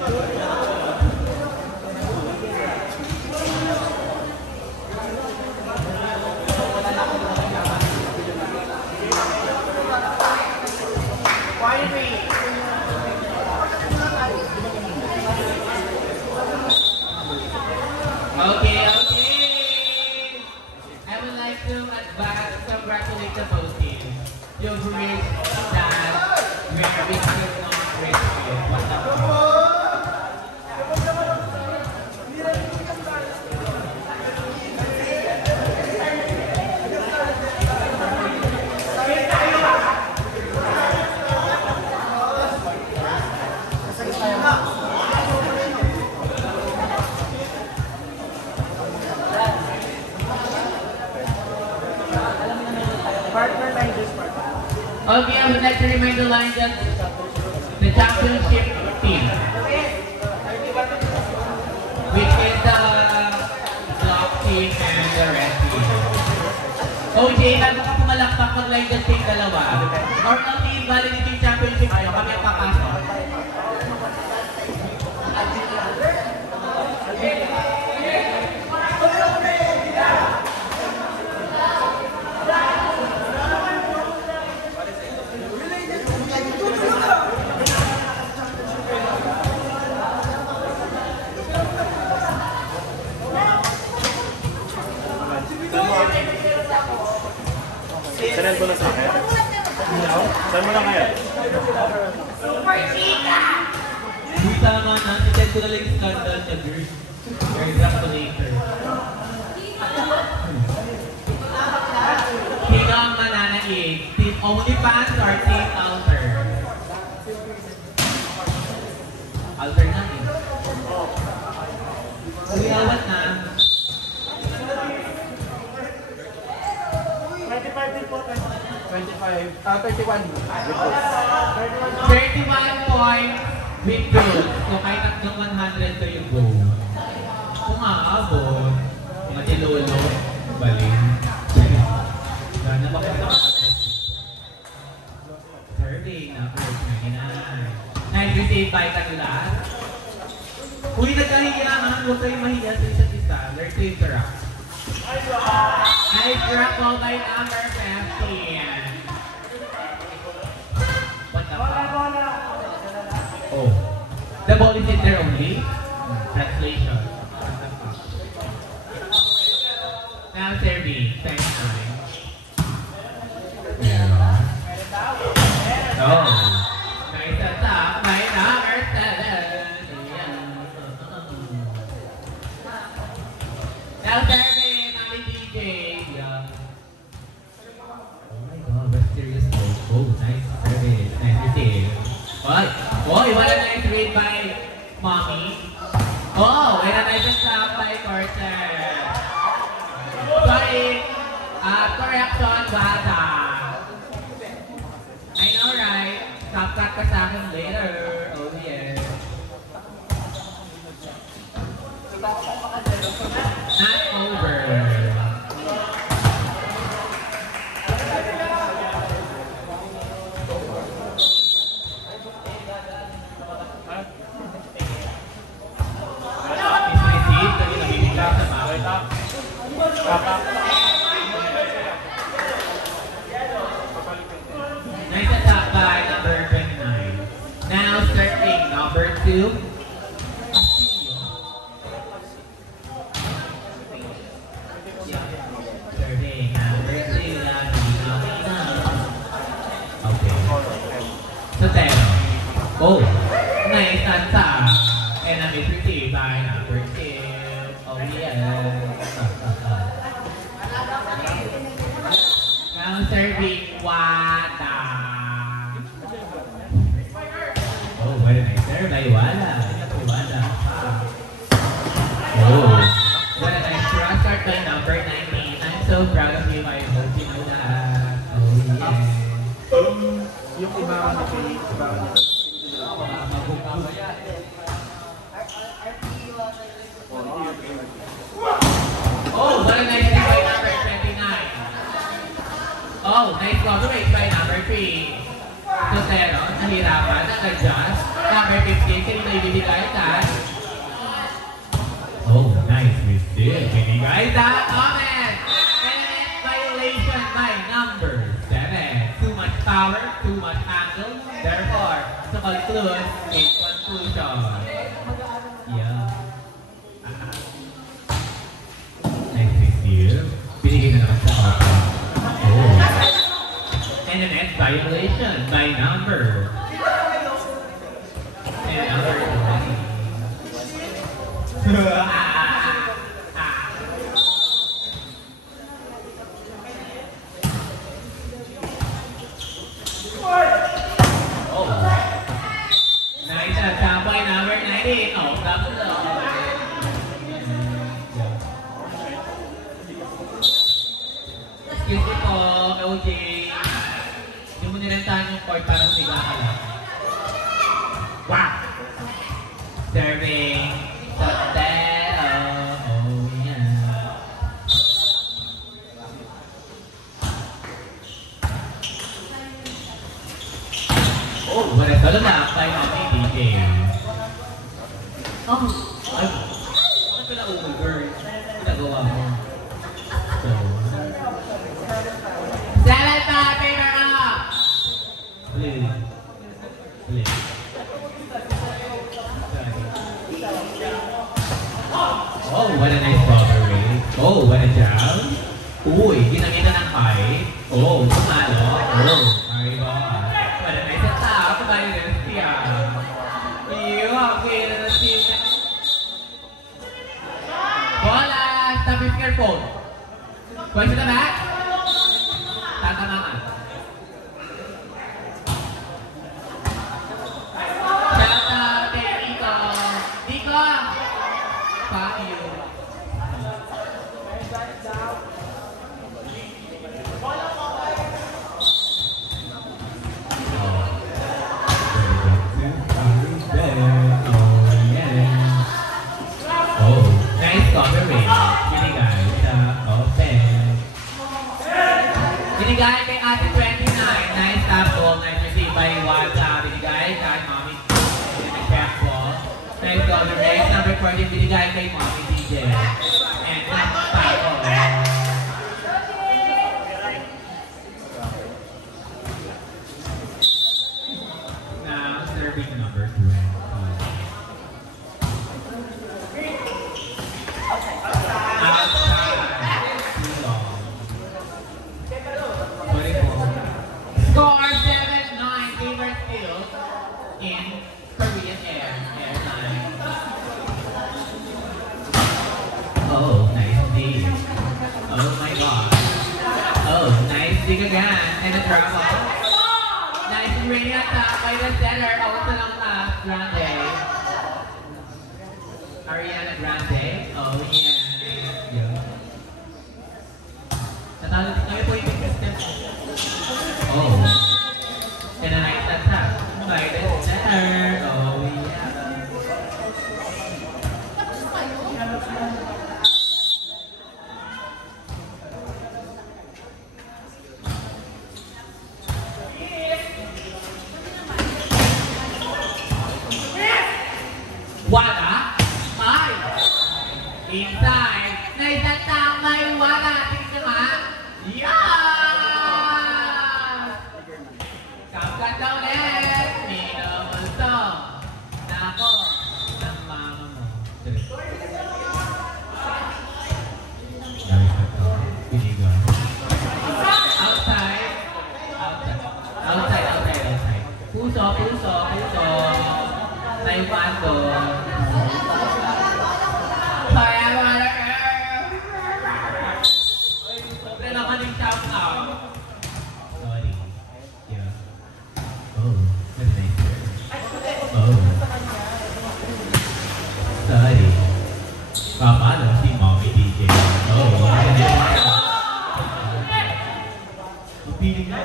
Okay. I would like to advance congratulate the both teams. You've reached that where we could not reach it. Wonderful. Okay, I would like to remind the line that the championship team, which is the black team and the red team. OJ, bago ka pumalakpak mag-line dyan team dalawa. Or no team, bali dito yung championship nyo, kami ang papasok. Saan mo na sa akin? Saan mo na kaya? Uy, tama na. Sitend ko na lang yung scandal niya, girl. Airdrop ko later. Sino ang mananaig? Team OnlyFans or Team Alter? Alter na eh. Uy, awat na. 31. 31 points with goal. So kahit tatlong 100 kayo go. Kung aabot, mga dilolo, baling. Gana ba kung survey na first na nice receive by Kanulat. Uy, nagkahiyangan. Huwag kayong mahiya sa isa't isa. Learn to interact. Nice drop ball by number 15. Oh, the ball is in there only. Translation. Now serving. Thanks, time. Oh, nice attack by number 7. Now serving. Nami DJ. Yeah. Oh my God, that's serious. Oh, nice serving. Nice receive. Oh, what a nice read by Mommy. Oh, and a nice stop by Corsair. Sorry, correction, bata. I know, right? Stop cut ka sa akin later. Oh, yeah. Not over. Nice attack by number 29. Now serving number 2. Serving number 2. Okay. Sotero. Oh, nice attack. And I'm received by number 2. Oh yeah. Now serving Wada. Oh, what a nice serve by Wada. Wada. Oh, what a nice cross start by number 19. I'm so proud of you. I hope you know that. Oh yeah. Yung iba na kay iba. Oh, what a nice play by number 29. Oh, nice coverage by number 3. Sotero, nahirapan, nag-adjust. number 15. Kanino ibibigay ka? Oh, nice mistake. Ibibigay ka. Comment! Element violation by number 7. Too much power, too much angle. Therefore, to conclude, in conclusion. Yeah. Nice mistake. Binigay na naman sa auto. Oh. And the next violation by number. And number 20. Oh. Nice example by number 19. Oh, that's it. Excuse me po, OJ. Hindi mo nilantahan yung court para humiga ka lang. Wow! Serving. Sotero. Oh, yeah. Oh, what a solo na. By Mommy DJ. Oh, ay. Bakit ko na-over? Ginagawa mo. So, 7 pa! Paper up! Please. Please. Oh, what a nice robbery. Oh, what a jab. Uy, ginamita ng height. Oh, tumalo. Oh, my God. What a nice attack by Nestia. Okay, Nestia. Bola, stop your scarephone. Boys in the back. Tatamaan. Shouta kay Nico. Nico! Fuck you. Oh, nice coverage. Binigay sa open. Binigay kay Ate 29. Nice tap ball. Nice receive by Wata. Binigay kay Mommy. Check ball. Nice coverage. Number 14 binigay kay Mommy DJ. And that's foul. Now serving number 20. Score 7-9, Gamer Skills in Korean Airline. Oh, nice dig. Oh my God. Oh, nice dig again. And a drama. Nice ring attack by the center. Also lang last, Grande. Ariana Grande. Oh yeah. Natalo din kayo po yung big step. Oh. And a nice attack by the center. Oh yeah. Wala. Ay. Inside. Nice attack by Wala. Tingnan nga. Yeah! Kapkat daw ulit. Minumulto. Nako. Ng mama mo. Outside. Outside. Puso. Taiwan ko. Sobre naman yung shout out. Sorry. Yeah. Oh, that's nice. Oh. Sorry. Paano si Mommy DJ? Oh, piling na.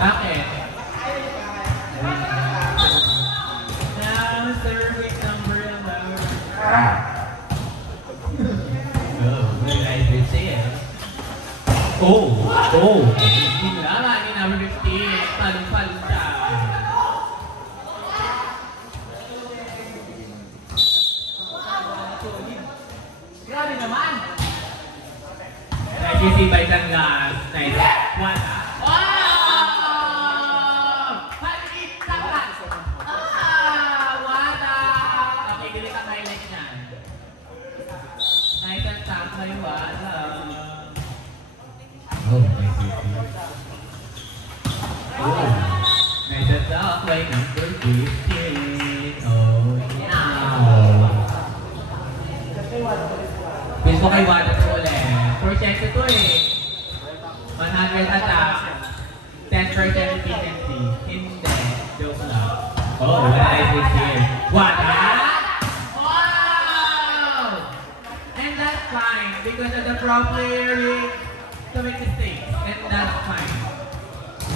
Bakit? Now, serving number 11. Oh, very nice to see it. Oh. Hindi mo naman, yung number 15. Palong-palong siya. Receive by Canlas. Nice. Wala. Wow! Halit! Tapat! Wala! Okay, galit ang highlight niyan. Nice and tap na yung wala. Oh, nice receive. Oh, nice and tap by number 15. Oh, yeah. Please mo kay Wada to ulit. 4% ito eh. 100 attack. 10% efficiency. Hindi. Joke lang. Oh, nice receive. Wada! Wow! And that's fine because of the pro player to make mistakes. And that's fine.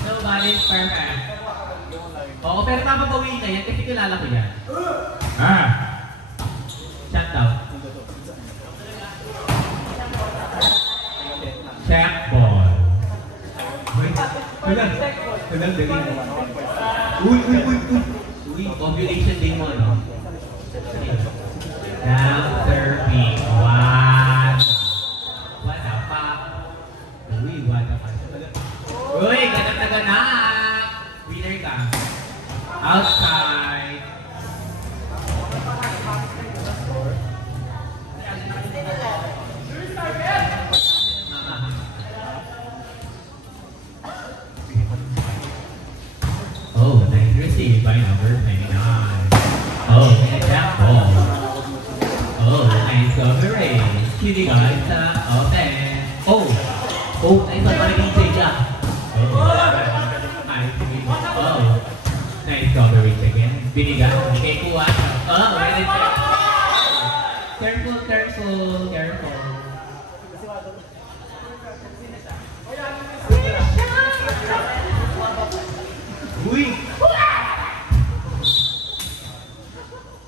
Nobody's perfect. Oo, pero mababawi na yan kasi kilala ko yan. Shut down. Check ball. Wait. Walang galing. Uy. Uy, ovulation day mo, no? Down, serving. What? What the fuck? Uy, what the fuck? Uy, ganap na ganap. Winner ka. Outside. Oh, nice receive by number 29. Oh, nice that ball. Oh, nice coverage. Kitty guys, open. Oh, nice one para kay Jaya. Oh, nice coverage again. Binigan. Okay, kuha. Oh, ready. Careful. Uy!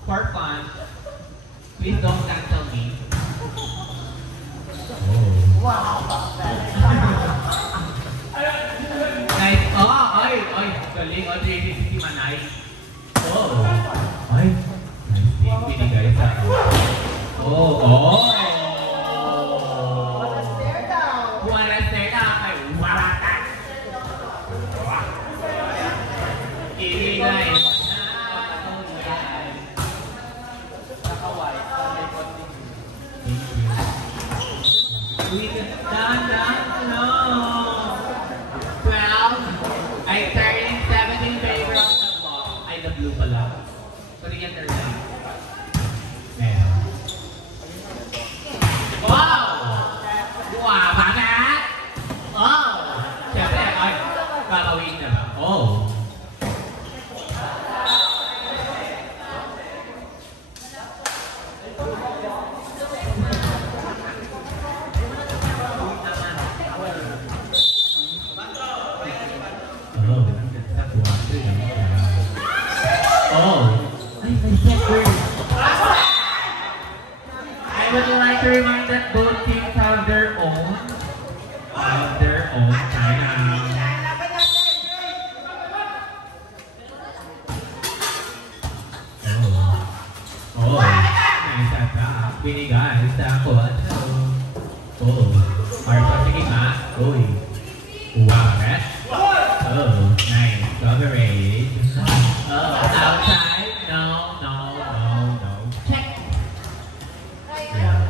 For fun, please don't cancel me. Oh. Wow! Nice. Oh, ay! Galing. O, 360 Manay. Oh. Ay. Nice thing. Binigay sa ako. Oh. Wanna stare down. Ay, waratan. Ibigay. No. 12. I turning 17 favor of the ball. Ay, the blue pala. Korean or line. Meron. Wow! Wow, bakit? Oh! Siyempre, ay, kakawin na ba? Oh! I would like to remind that both teams have their own timeout. Oh, nice attack. Binigay sa Kuwato. Oh, Marco, sige nga. Uy. Wow, oh, nice coverage. Oh, outside. No. Check. Yeah.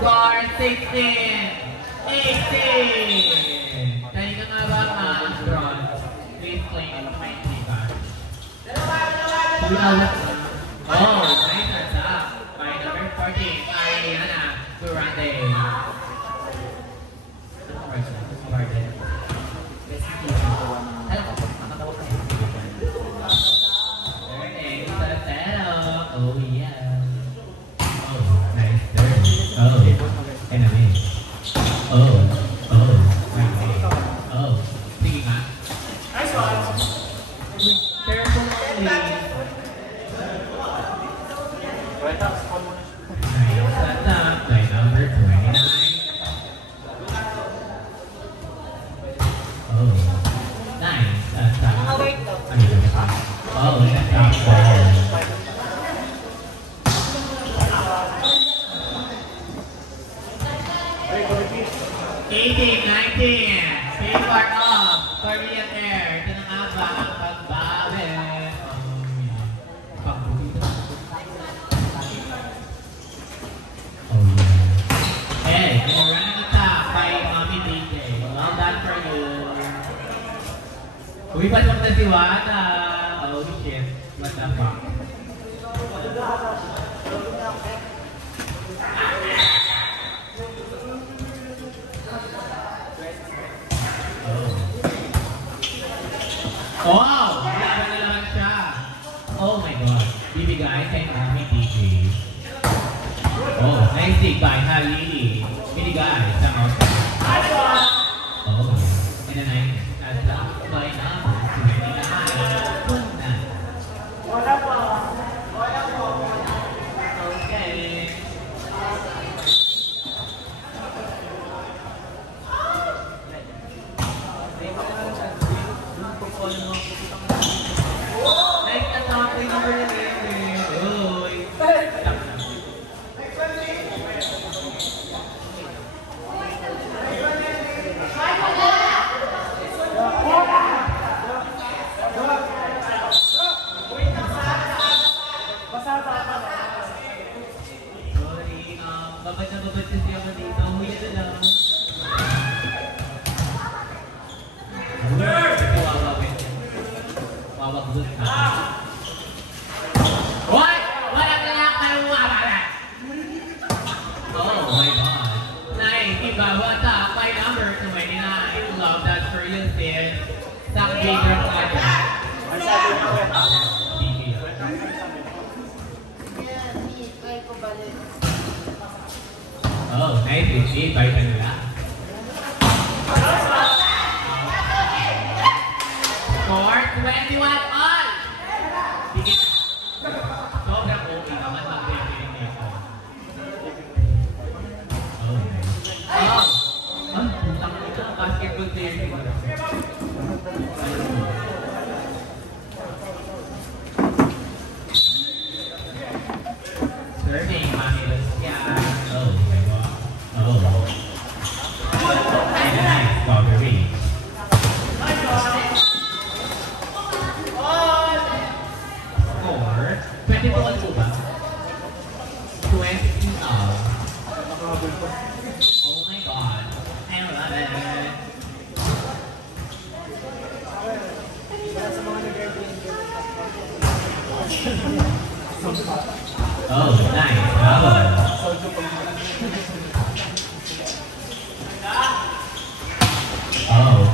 Score 16, 18. Kanina nga ba Bron? Please play in my keypad. Oh, nice attack by number 14, Ariana Durante. Oh yeah. Oh, nice turn. Oh, enemy. Oh, enemy. Oh, sige nga. Nice one. Careful, please. Oh, that's ball. 18, 19, favor of Korean Air. Ito na nga ba ang pagbawi? Oh yeah. Hey, running attack by Mommy DJ. Well done for you. Umipasok na si Wata. Oh shit. What the fuck? Wow! Laban na naman siya. Oh my god. Bibigay kay Mommy DJ. Oh, nice dig by Halili. Binigay sa mouse. Oh, and then I by number 29. Okay. Nice na topic number 11. Uy. Sorry, babad na babad kasi ako dito. Huya na lang. Wawag-wag na. What? Wala na lang kayo wawag. Oh my god. Nice. Ibabata by number 29. Love that for you, sis. Stop being your project. Ang sabi niya, wet. Oh, nice. It's by kanila. Score 21 all! Sige. Sobrang okay naman mag-referee nito. Oh, nice. Oh! Ah, putang ito. Basketball player nito. Serving, Mami Lucia. Oh, my God. Oh. And a nice strawberry. Score 22 all po ba? 22 all. Oh my god. I love it. Oh, nice. Oh,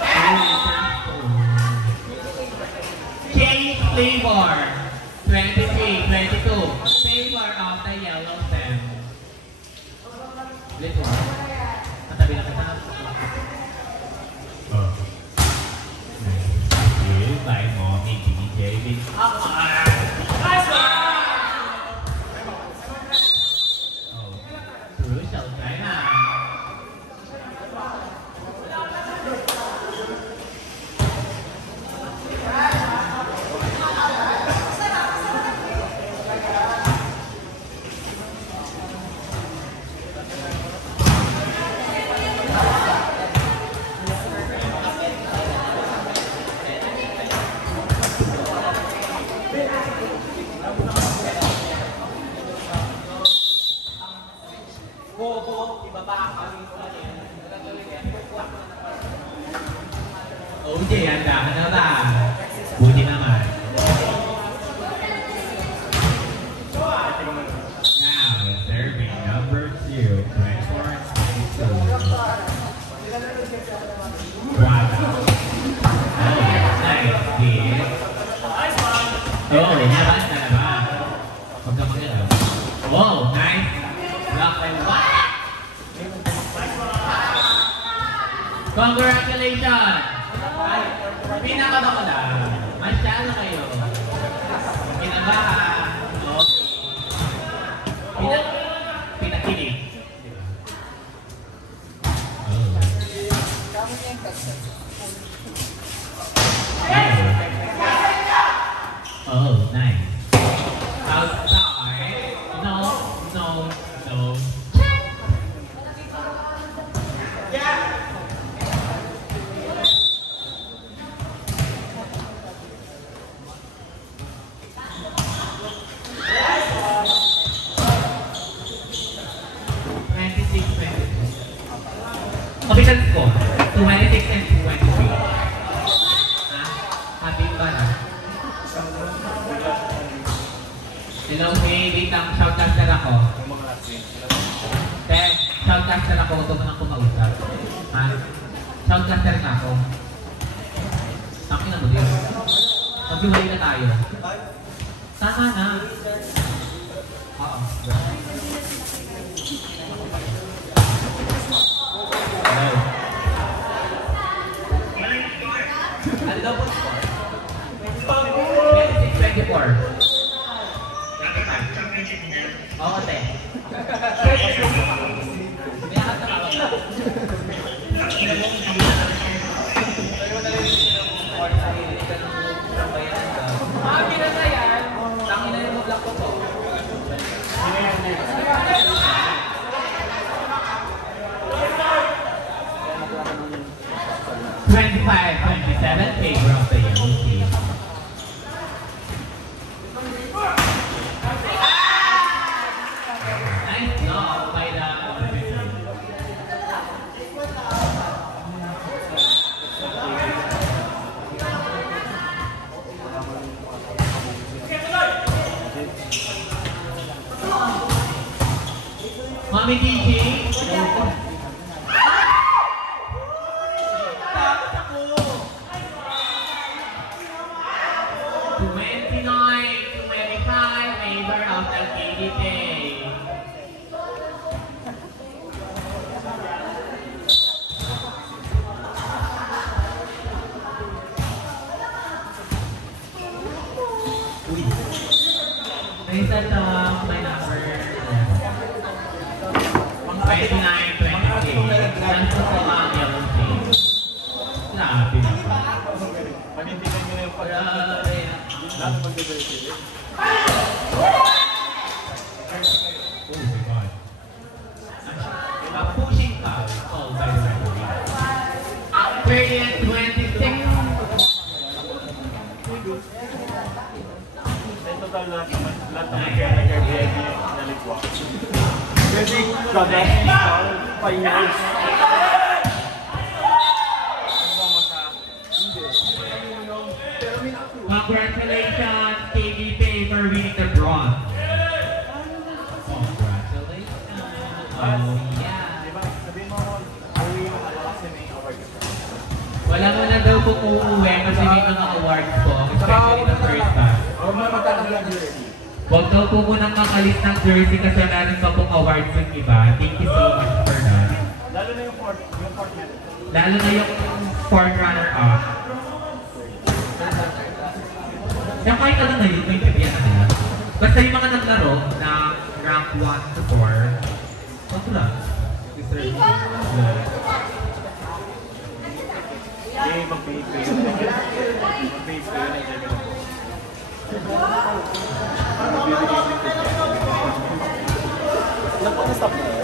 nice. Cake flavor 23, 22. Flavor of the yellow stem. Dito. Katabi na kita. Oh. Nice. By Mommy DJ. Oh. Crucial try na. OJ, handa ka na ba? Buti naman. Now, serving number 2, 24-22. Wow. Oh, nice, kid. Oh, naman na naman. Huwag ka magalaw. Oh, nice. Block and what? Congratulations! Pinakabakala. Masyado kayo. Kinabahan. Pinakilig. Oh. Happy ba na? Hello, hey, wait lang. Shoutcaster ako. Yung mga last game. Then, shoutcaster ako. Ito mo nang kumausap. Ha? Shoutcaster na ako. Sakin na mo din. Mag-iwalay na tayo. Tama na. Oo. Hello. Ano daw po score? 26-24. Oo, te. May lahat na ako. Tangin na yan. Tangin na yung block ko po. 25-27 favor of the yellow team. Nice job by the official. Mommy DJ. 29-25 favor of the KDK. Nice at my number. 29-28. Santo po ang yellow team. Grabe naman. Panindigan nyo na yung Grabe. Lalo mag-diversity. Oh my God. A pushing foul called by the referee. 30-26. Sa total lahat ng kaya naligwa. Pwede gagawin finals. Congratulations, KDP, for winning the bronze. Congratulations. Oh, yeah. Diba? Sabihin mo, uwi mo na kasi may award ka. Wala mo na daw po uuwi kasi may mga awards po, especially the first batch. Huwag mo magtatanggal jersey. Huwag daw po munang makalis ng jersey kasi meron pa pong awards yung iba. Thank you so much for that. Lalo na yung fourth medal. Lalo na yung fourth runner-up. Kaya kahit ano na yun, may bibigyan na nila. Basta yung mga naglaro na rank 1 to 4, wag lang. Hindi, mag-behave kayo. Mag-behave kayo na i-level ako. Magbibigay ng tip. Napaka-stop na.